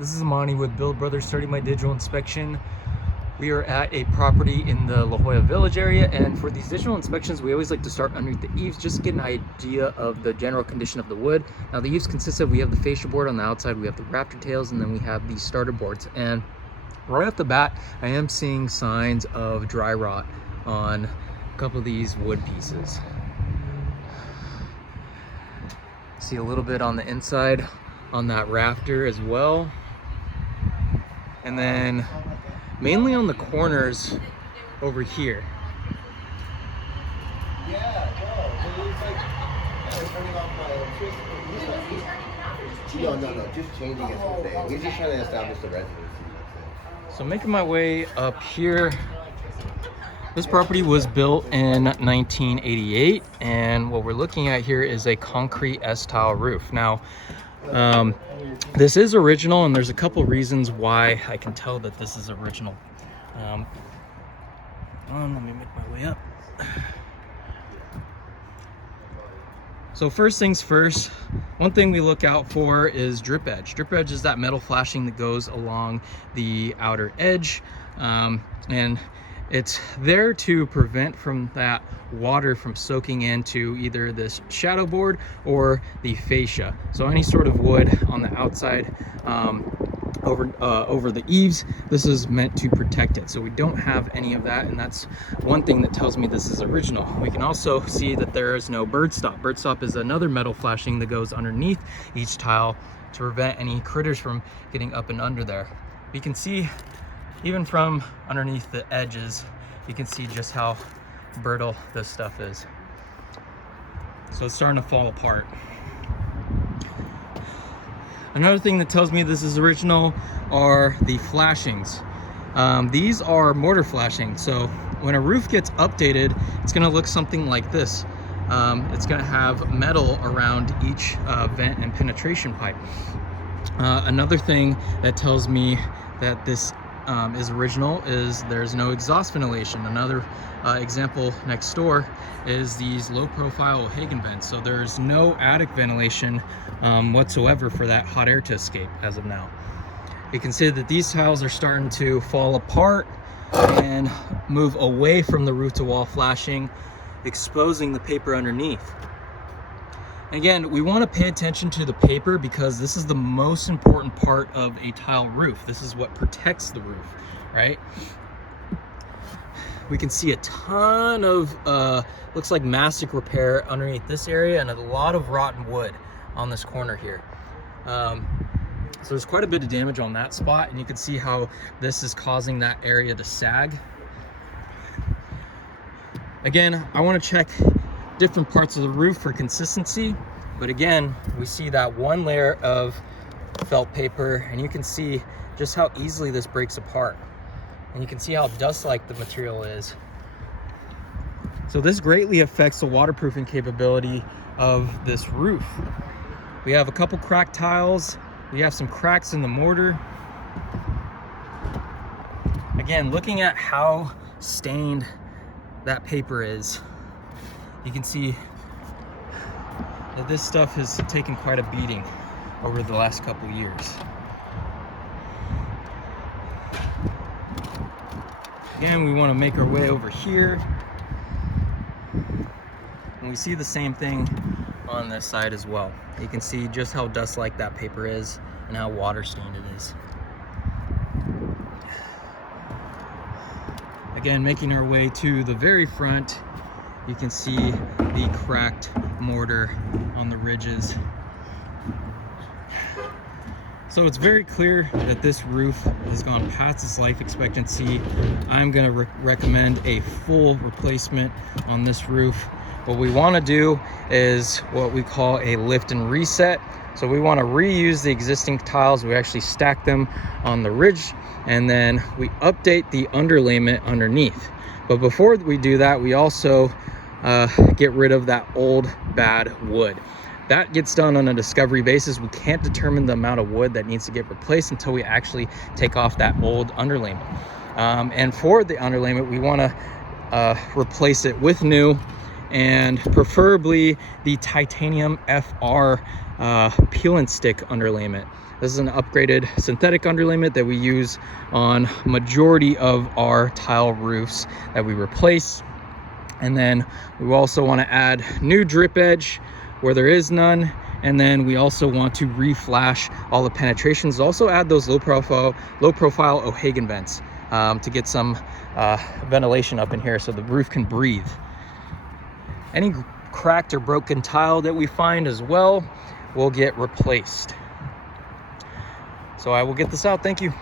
This is Monty with Build Brothers starting my digital inspection. We are at a property in the La Jolla Village area, and for these digital inspections we always like to start underneath the eaves just to get an idea of the general condition of the wood. Now the eaves consist of, we have the fascia board on the outside, we have the rafter tails, and then we have these starter boards. And right off the bat I am seeing signs of dry rot on a couple of these wood pieces. See a little bit on the inside on that rafter as well. And then mainly on the corners over here. No, just changing it for today. We're just trying to establish the residency. So making my way up here. This property was built in 1988, and what we're looking at here is a concrete S-tile roof. Now, this is original, and there's a couple reasons why I can tell that this is original. Let me make my way up. So first things first, one thing we look out for is drip edge. Drip edge is that metal flashing that goes along the outer edge, and it's there to prevent from that water from soaking into either this shadow board or the fascia. So any sort of wood on the outside over the eaves, this is meant to protect it. So we don't have any of that, and that's one thing that tells me this is original. We can also see that there is no bird stop. Bird stop is another metal flashing that goes underneath each tile to prevent any critters from getting up and under there. You can see even from underneath the edges, you can see just how brittle this stuff is. So it's starting to fall apart. Another thing that tells me this is original are the flashings. These are mortar flashing. So when a roof gets updated, it's gonna look something like this. It's gonna have metal around each vent and penetration pipe. Another thing that tells me that this is original is there's no exhaust ventilation. Another example next door is these low profile Hagen vents. So there's no attic ventilation whatsoever for that hot air to escape as of now. You can see that these tiles are starting to fall apart and move away from the roof to wall flashing, exposing the paper underneath. Again, we want to pay attention to the paper because this is the most important part of a tile roof. This is what protects the roof, right? We can see a ton of, looks like mastic repair underneath this area and a lot of rotten wood on this corner here. So there's quite a bit of damage on that spot, and you can see how this is causing that area to sag. Again, I want to check different parts of the roof for consistency, but again, we see that one layer of felt paper, and you can see just how easily this breaks apart, and you can see how dust-like the material is. So this greatly affects the waterproofing capability of this roof. We have a couple cracked tiles, we have some cracks in the mortar. Again, looking at how stained that paper is, you can see that this stuff has taken quite a beating over the last couple years. Again, we want to make our way over here, and we see the same thing on this side as well. You can see just how dust-like that paper is and how water stained it is. Again, making our way to the very front, you can see the cracked mortar on the ridges. So it's very clear that this roof has gone past its life expectancy. I'm going to recommend a full replacement on this roof. What we want to do is what we call a lift and reset. So we want to reuse the existing tiles. We actually stack them on the ridge, and then we update the underlayment underneath. But before we do that, we also get rid of that old bad wood. That gets done on a discovery basis. We can't determine the amount of wood that needs to get replaced until we actually take off that old underlayment. And for the underlayment, we want to replace it with new, and preferably the titanium FR peel and stick underlayment. This is an upgraded synthetic underlayment that we use on majority of our tile roofs that we replace. And then we also want to add new drip edge where there is none. And then we also want to reflash all the penetrations. Also add those low profile O'Hagan vents to get some ventilation up in here so the roof can breathe. Any cracked or broken tile that we find as well will get replaced. So I will get this out. Thank you.